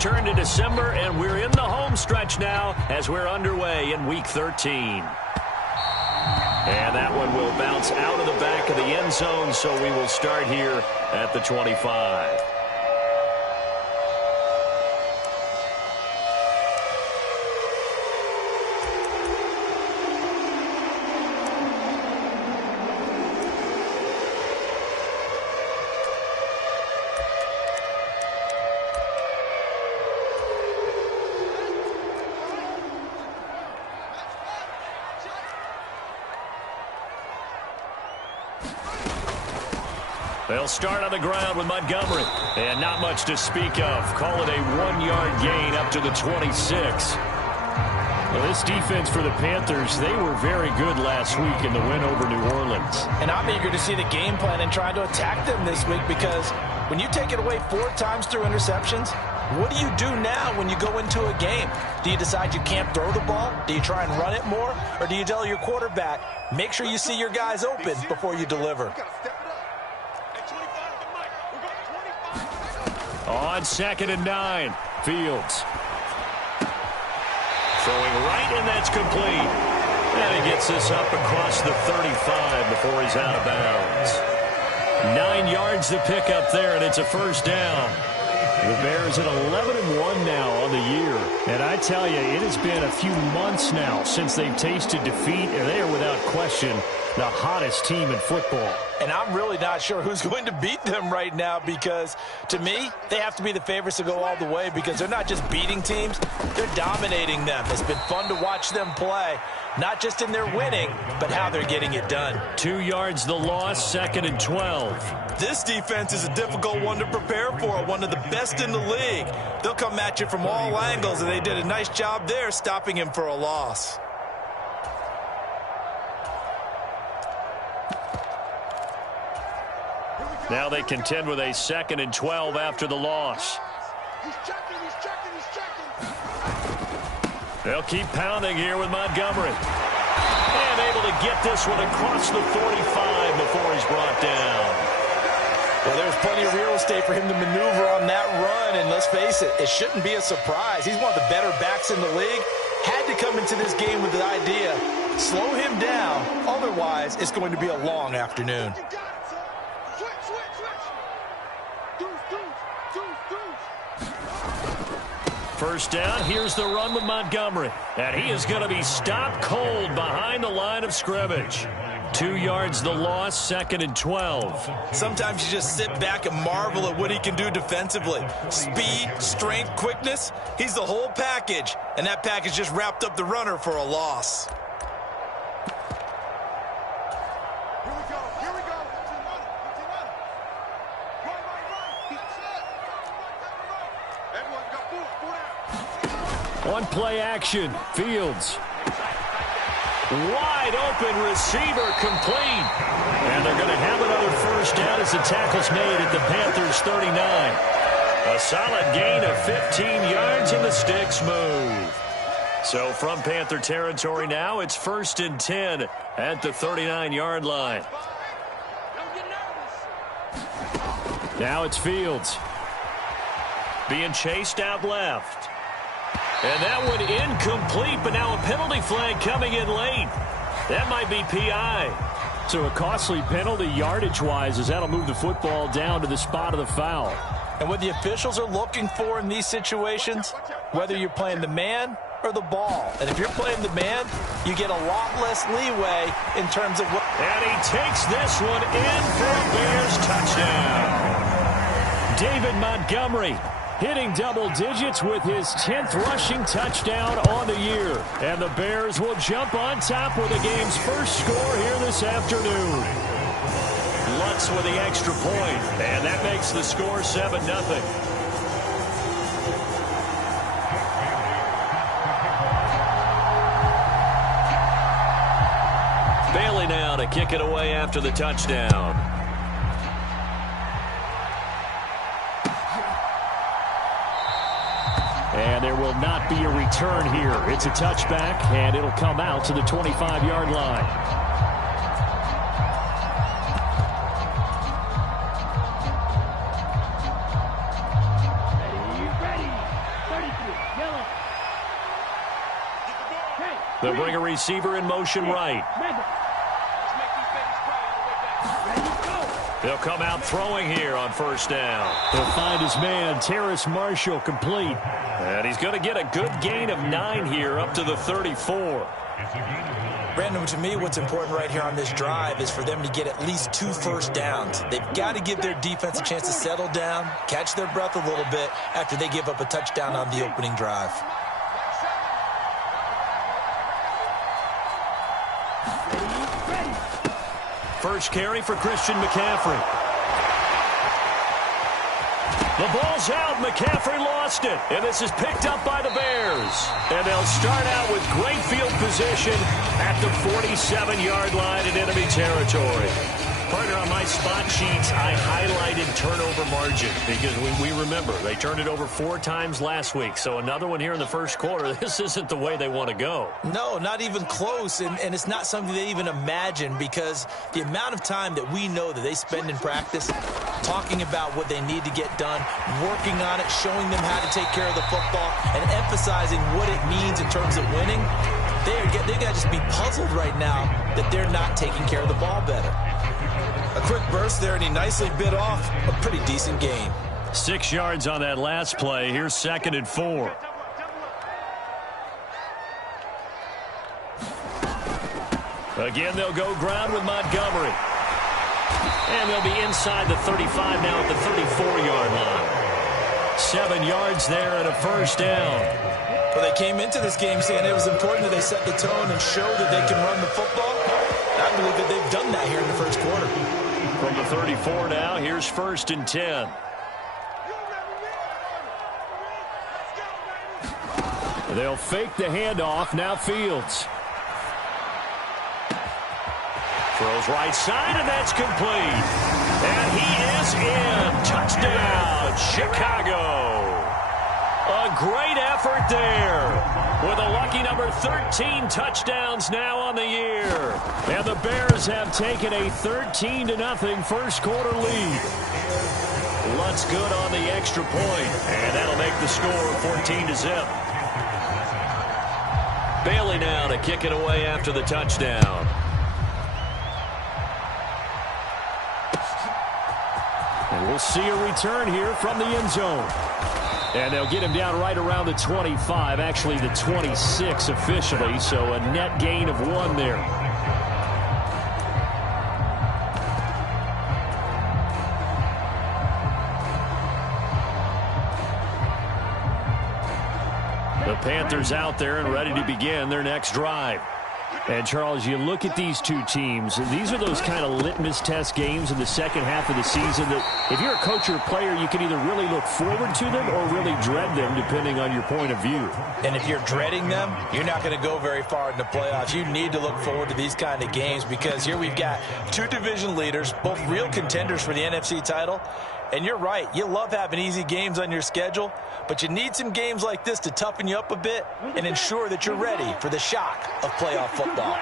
turn to December, and we're in the home stretch now as we're underway in Week 13. And that one will bounce out of the back of the end zone, so we will start here at the 25. They'll start on the ground with Montgomery. And not much to speak of. Call it a 1-yard gain up to the 26. Well, this defense for the Panthers, they were very good last week in the win over New Orleans. And I'm eager to see the game plan and trying to attack them this week, because when you take it away 4 times through interceptions, what do you do now when you go into a game? Do you decide you can't throw the ball? Do you try and run it more? Or do you tell your quarterback, make sure you see your guys open before you deliver? On 2nd and 9, Fields. Throwing right, and that's complete. And he gets this up across the 35 before he's out of bounds. 9 yards to pick up there, and it's a first down. The Bears at 11-1 now on the year. And I tell you, it has been a few months now since they've tasted defeat, and they are without question the hottest team in football. And I'm really not sure who's going to beat them right now, because to me, they have to be the favorites to go all the way, because they're not just beating teams, they're dominating them. It's been fun to watch them play, not just in their winning, but how they're getting it done. 2 yards the loss, 2nd and 12. This defense is a difficult one to prepare for, one of the best in the league. They'll come at you from all angles, and they did a nice job there stopping him for a loss. Now they contend with a 2nd and 12 after the loss. He's checking. They'll keep pounding here with Montgomery. And able to get this one across the 45 before he's brought down. Well, there's plenty of real estate for him to maneuver on that run, and let's face it, it shouldn't be a surprise. He's one of the better backs in the league. Had to come into this game with the idea, slow him down, otherwise it's going to be a long afternoon. First down, here's the run with Montgomery. And he is going to be stopped cold behind the line of scrimmage. 2 yards the loss, 2nd and 12. Sometimes you just sit back and marvel at what he can do defensively. Speed, strength, quickness, he's the whole package. And that package just wrapped up the runner for a loss. On play action, Fields. Wide open receiver, complete. And they're going to have another first down as the tackle's made at the Panthers' 39. A solid gain of 15 yards and the sticks move. So from Panther territory now, it's 1st and 10 at the 39-yard line. Now it's Fields. Being chased out left. And that one incomplete, but now a penalty flag coming in late. That might be PI. So a costly penalty yardage-wise, as that'll move the football down to the spot of the foul. And what the officials are looking for in these situations, whether you're playing the man or the ball. And if you're playing the man, you get a lot less leeway in terms of what... And he takes this one in for a Bears touchdown. David Montgomery hitting double digits with his 10th rushing touchdown on the year. And the Bears will jump on top with the game's first score here this afternoon. Lutz with the extra point, and that makes the score 7-0. Bailey now to kick it away after the touchdown. And there will not be a return here. It's a touchback, and it'll come out to the 25-yard line. They'll bring a receiver in motion right. They'll come out throwing here on first down. He'll find his man, Terrace Marshall, complete. And he's going to get a good gain of 9 here up to the 34. Brandon, to me, what's important right here on this drive is for them to get at least 2 first downs. They've got to give their defense a chance to settle down, catch their breath a little bit after they give up a touchdown on the opening drive. First carry for Christian McCaffrey. The ball's out. McCaffrey lost it. And this is picked up by the Bears. And they'll start out with great field position at the 47-yard line in enemy territory. Partner, on my spot sheets, I highlighted turnover margin because we remember they turned it over 4 times last week. So another one here in the first quarter. This isn't the way they want to go. No, not even close. And it's not something they even imagine because the amount of time that we know that they spend in practice talking about what they need to get done, working on it, showing them how to take care of the football, and emphasizing what it means in terms of winning, they've got to just be puzzled right now that they're not taking care of the ball better. A quick burst there, and he nicely bit off a pretty decent gain. 6 yards on that last play. Here's 2nd and 4. Again, they'll go ground with Montgomery. And they'll be inside the 35 now at the 34-yard line. 7 yards there and a first down. Well, they came into this game saying it was important that they set the tone and show that they can run the football. I believe that they've done that here in the first quarter. From the 34 now, here's 1st and 10. They'll fake the handoff. Now Fields. Throws right side, and that's complete. And he is in. Touchdown, Chicago. A great effort there with a lucky number 13 touchdowns now on the year. And the Bears have taken a 13-0 first quarter lead. Lutz good on the extra point, and that'll make the score 14-0. Bailey now to kick it away after the touchdown. And we'll see a return here from the end zone. And they'll get him down right around the 25, actually the 26 officially, so a net gain of 1 there. The Panthers out there and ready to begin their next drive. And, Charles, you look at these two teams, these are those kind of litmus test games in the second half of the season that if you're a coach or a player, you can either really look forward to them or really dread them, depending on your point of view. And if you're dreading them, you're not going to go very far in the playoffs. You need to look forward to these kind of games because here we've got 2 division leaders, both real contenders for the NFC title. And you're right, you love having easy games on your schedule, but you need some games like this to toughen you up a bit and ensure that you're ready for the shock of playoff football.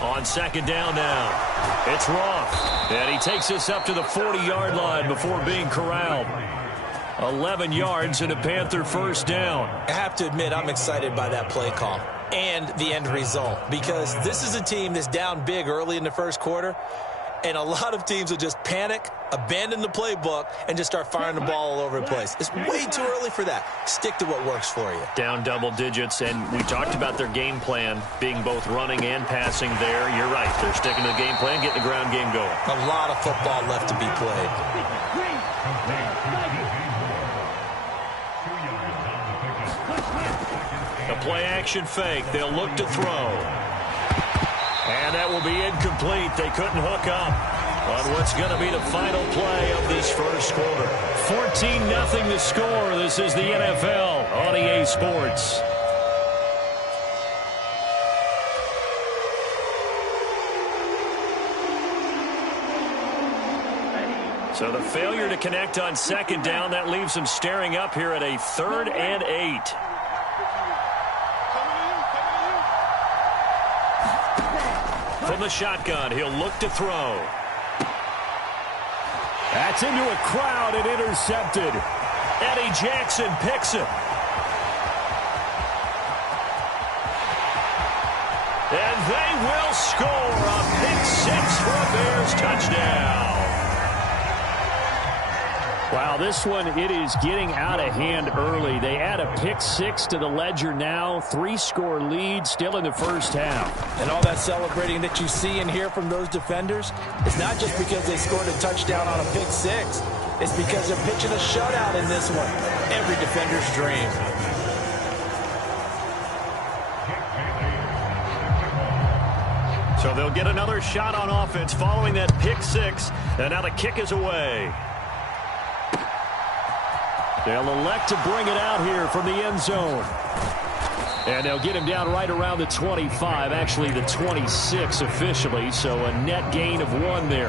On 2nd down now, it's Roth, and he takes us up to the 40-yard line before being corralled. 11 yards and a Panther first down. I have to admit, I'm excited by that play call and the end result because this is a team that's down big early in the first quarter. And a lot of teams will just panic, abandon the playbook, and just start firing the ball all over the place. It's way too early for that. Stick to what works for you. Down double digits, and we talked about their game plan being both running and passing there. You're right. They're sticking to the game plan, getting the ground game going. A lot of football left to be played. A play-action fake. They'll look to throw. And that will be incomplete. They couldn't hook up on what's going to be the final play of this first quarter. 14-0 the score. This is the NFL on EA Sports. So the failure to connect on 2nd down, that leaves them staring up here at a 3rd and 8. From the shotgun, he'll look to throw. That's into a crowd and intercepted. Eddie Jackson picks it. And they will score a pick six for a Bears touchdown. Wow, this one, it is getting out of hand early. They add a pick six to the ledger now. 3-score lead still in the first half. And all that celebrating that you see and hear from those defenders, it's not just because they scored a touchdown on a pick six. It's because they're pitching a shutout in this one. Every defender's dream. So they'll get another shot on offense following that pick six. And now the kick is away. They'll elect to bring it out here from the end zone. And they'll get him down right around the 25, actually the 26 officially, so a net gain of 1 there.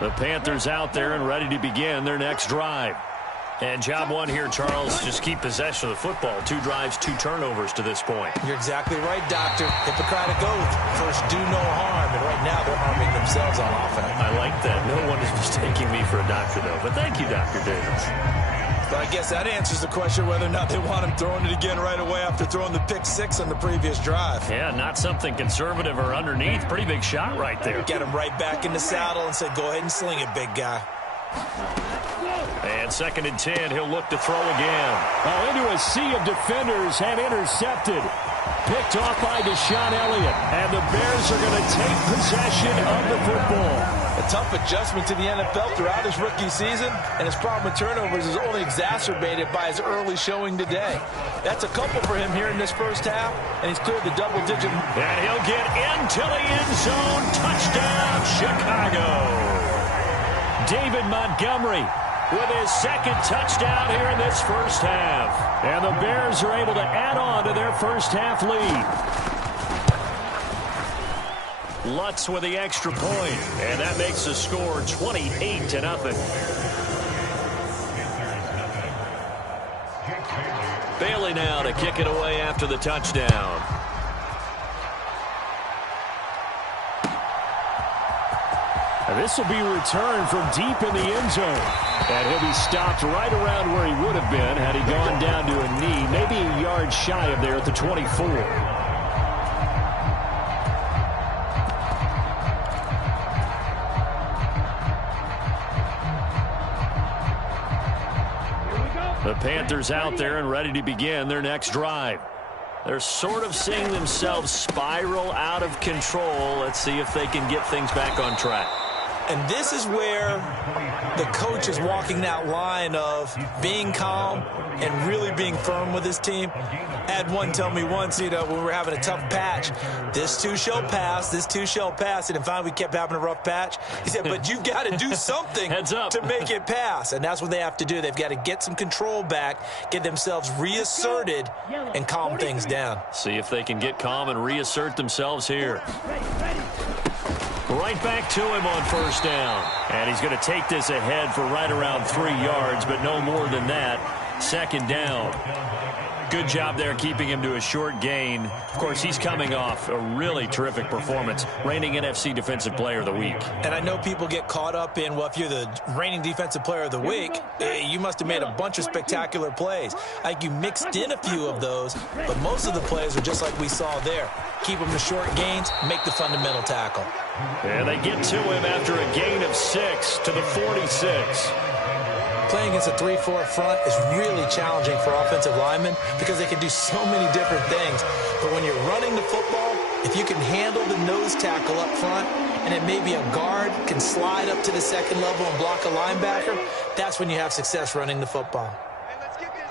The Panthers out there and ready to begin their next drive. And job one here, Charles, just keep possession of the football. 2 drives, 2 turnovers to this point. You're exactly right, Doctor. Hippocratic oath. First, do no harm. And right now, they're harming themselves on offense. I like that. No one is mistaking me for a doctor, though. But thank you, Dr. Davis. But I guess that answers the question whether or not they want him throwing it again right away after throwing the pick six on the previous drive. Yeah, not something conservative or underneath. Pretty big shot right there. Get him right back in the saddle and say, go ahead and sling it, big guy. And 2nd and 10, he'll look to throw again. Oh, into a sea of defenders and intercepted. Picked off by Deshaun Elliott. And the Bears are going to take possession of the football. A tough adjustment to the NFL throughout his rookie season, and his problem with turnovers is only exacerbated by his early showing today. That's a couple for him here in this first half, and he's cleared the double-digit. And he'll get into the end zone. Touchdown, Chicago. David Montgomery with his 2nd touchdown here in this first half. And the Bears are able to add on to their first half lead. Lutz with the extra point, and that makes the score 28-0. Bailey now to kick it away after the touchdown. And this will be returned from deep in the end zone. And he'll be stopped right around where he would have been had he gone down to a knee, maybe a yard shy of there at the 24. The Panthers out there and ready to begin their next drive. They're sort of seeing themselves spiral out of control. Let's see if they can get things back on track. And this is where the coach is walking that line of being calm and really being firm with his team. I had one tell me once, when we were having a tough patch, this too shall pass, this too shall pass. And finally we kept having a rough patch. He said, but you've got to do something to make it pass. And that's what they have to do. They've got to get some control back, get themselves reasserted, and calm things down. See if they can get calm and reassert themselves here. Right back to him on first down. And he's going to take this ahead for right around 3 yards, but no more than that. 2nd down. Good job there keeping him to a short gain. Of course, he's coming off a really terrific performance, reigning NFC Defensive Player of the Week. And I know people get caught up in, well, if you're the reigning Defensive Player of the Week, you must have made a bunch of spectacular plays. I think you mixed in a few of those, but most of the plays are just like we saw there. Keep them to short gains, make the fundamental tackle. And they get to him after a gain of 6 to the 46. Playing against a 3-4 front is really challenging for offensive linemen because they can do so many different things. But when you're running the football, if you can handle the nose tackle up front, and it maybe a guard can slide up to the 2nd level and block a linebacker, that's when you have success running the football. Hey, let's get this.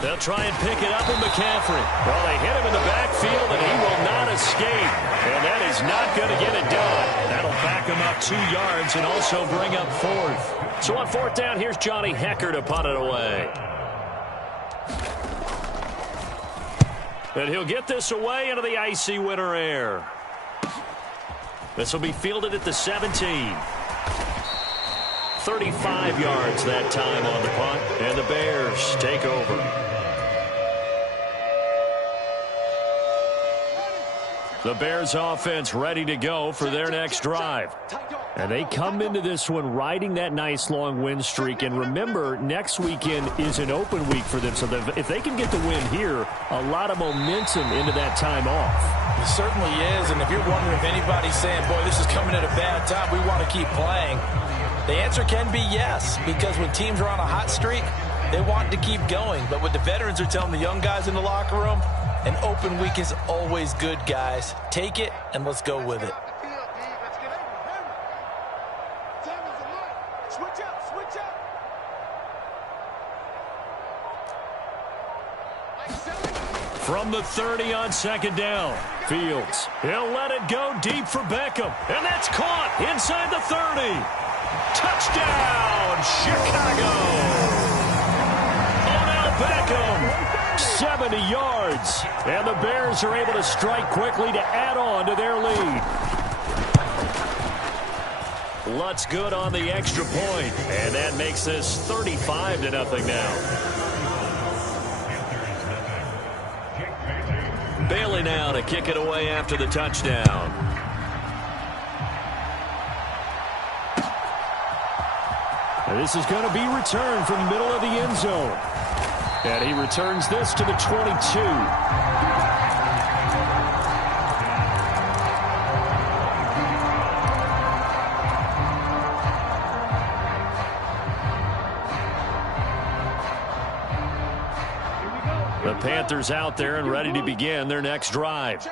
They'll try and pick it up with McCaffrey. Well, they hit him in the backfield, and he will not escape. And that is not going to get it done. That'll back him up 2 yards and also bring up 4th. So on 4th down, here's Johnny Hecker to punt it away. And he'll get this away into the icy winter air. This will be fielded at the 17. 35 yards that time on the punt, and the Bears take over. The Bears offense ready to go for their next drive. And they come into this one riding that nice long win streak. And remember, next weekend is an open week for them. So if they can get the win here, a lot of momentum into that time off. It certainly is. And if you're wondering if anybody's saying, boy, this is coming at a bad time, we want to keep playing, the answer can be yes. Because when teams are on a hot streak, they want to keep going. But what the veterans are telling the young guys in the locker room, an open week is always good, guys. Take it, and let's go with it. From the 30 on 2nd down, Fields. He'll let it go deep for Beckham. And that's caught inside the 30. Touchdown, Chicago. Odell Beckham. 70 yards, and the Bears are able to strike quickly to add on to their lead. Lutz good on the extra point, and that makes this 35-0 now. Bailey now to kick it away after the touchdown. And this is going to be returned from the middle of the end zone. And he returns this to the 22. The Panthers out there and ready to begin their next drive.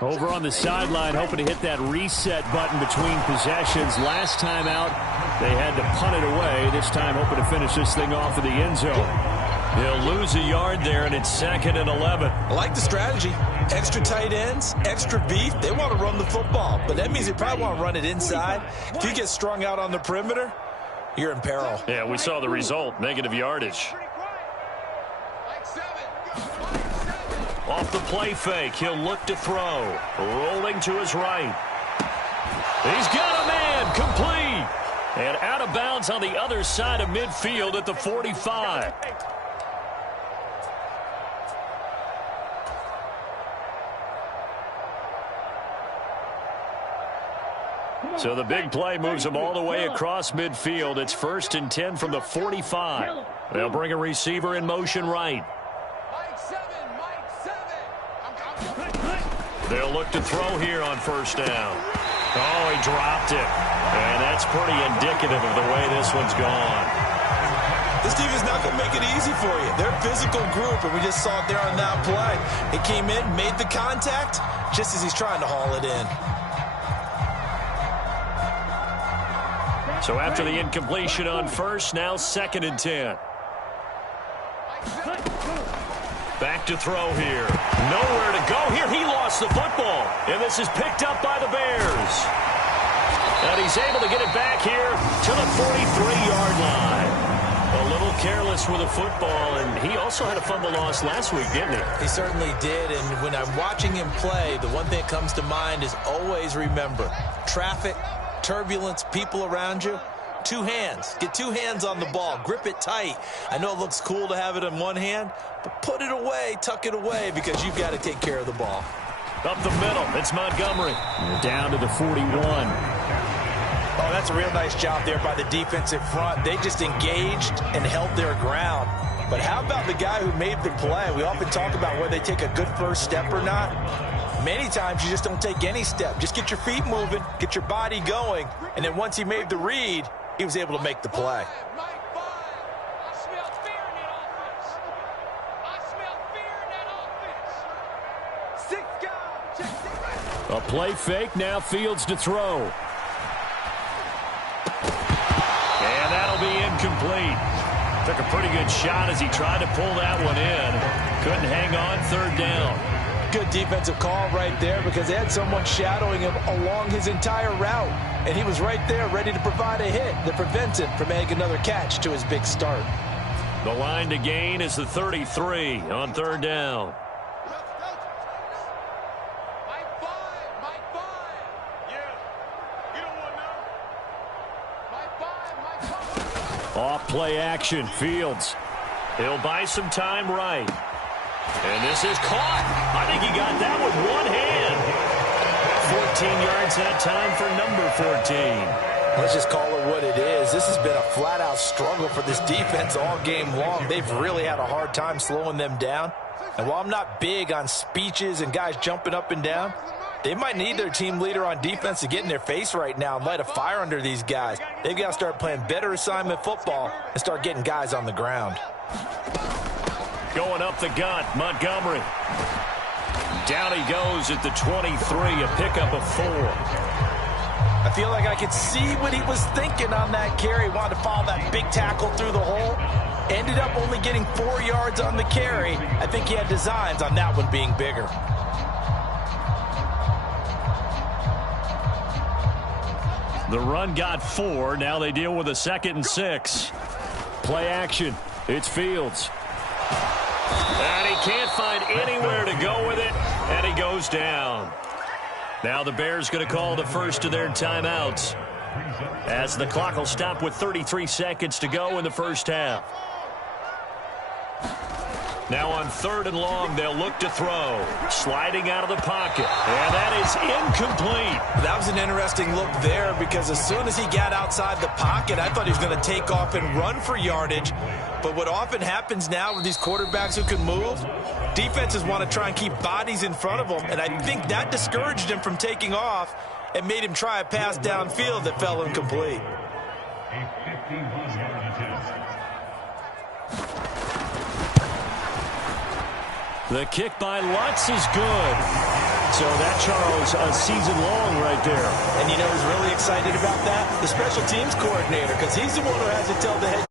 Over on the sideline, hoping to hit that reset button between possessions. Last time out, they had to punt it away. This time, hoping to finish this thing off in the end zone. They'll lose a yard there, and it's 2nd and 11. I like the strategy. Extra tight ends, extra beef. They want to run the football, but that means they probably want to run it inside. If you get strung out on the perimeter, you're in peril. Yeah, we saw the result, negative yardage. Off the play fake, he'll look to throw. Rolling to his right. He's got a man, complete. And out of bounds on the other side of midfield at the 45. So the big play moves them all the way across midfield. It's 1st and 10 from the 45. They'll bring a receiver in motion right. They'll look to throw here on 1st down. Oh, he dropped it. And that's pretty indicative of the way this one's gone. This team is not going to make it easy for you. They're a physical group, and we just saw it there on that play. It came in, made the contact, just as he's trying to haul it in. So after the incompletion on 1st, now 2nd and 10. Back to throw here. Nowhere to go here. He lost the football. And this is picked up by the Bears. And he's able to get it back here to the 43-yard line. A little careless with the football, and he also had a fumble loss last week, didn't he? He certainly did, and when I'm watching him play, the one thing that comes to mind is always remember, traffic, turbulence, people around you, 2 hands. Get 2 hands on the ball. Grip it tight. I know it looks cool to have it in one hand, but put it away, tuck it away, because you've got to take care of the ball. Up the middle, it's Montgomery. Down to the 41. Oh, that's a real nice job there by the defensive front. They just engaged and held their ground. But how about the guy who made the play? We often talk about whether they take a good first step or not. Many times you just don't take any step. Just get your feet moving, get your body going, and then once he made the read, he was able to make the play. A play fake, now Fields to throw. And that'll be incomplete. Took a pretty good shot as he tried to pull that one in. Couldn't hang on, third down. Good defensive call right there because they had someone shadowing him along his entire route. And he was right there ready to provide a hit that prevents him from making another catch to his big start. The line to gain is the 33 on third down. Off play action, Fields. He'll buy some time right. And this is caught. I think he got that with one hand. 14 yards that time for number 14. Let's just call it what it is. This has been a flat-out struggle for this defense all game long. They've really had a hard time slowing them down. And while I'm not big on speeches and guys jumping up and down, they might need their team leader on defense to get in their face right now and light a fire under these guys. They've got to start playing better assignment football and start getting guys on the ground. Going up the gut, Montgomery. Down he goes at the 23, a pickup of 4. I feel like I could see what he was thinking on that carry. Wanted to follow that big tackle through the hole. Ended up only getting 4 yards on the carry. I think he had designs on that one being bigger. The run got 4. Now they deal with a 2nd and 6. Play action. It's Fields. And he can't find anywhere to go with it, and he goes down. Now the Bears going to call the first of their timeouts as the clock will stop with 33 seconds to go in the first half. Now on 3rd and long, they'll look to throw. Sliding out of the pocket. And that is incomplete. That was an interesting look there because as soon as he got outside the pocket, I thought he was going to take off and run for yardage. But what often happens now with these quarterbacks who can move, defenses want to try and keep bodies in front of them. And I think that discouraged him from taking off and made him try a pass downfield that fell incomplete. The kick by Lutz is good. So that, Charles, a season long right there. And you know who's really excited about that? The special teams coordinator, because he's the one who has to tell the head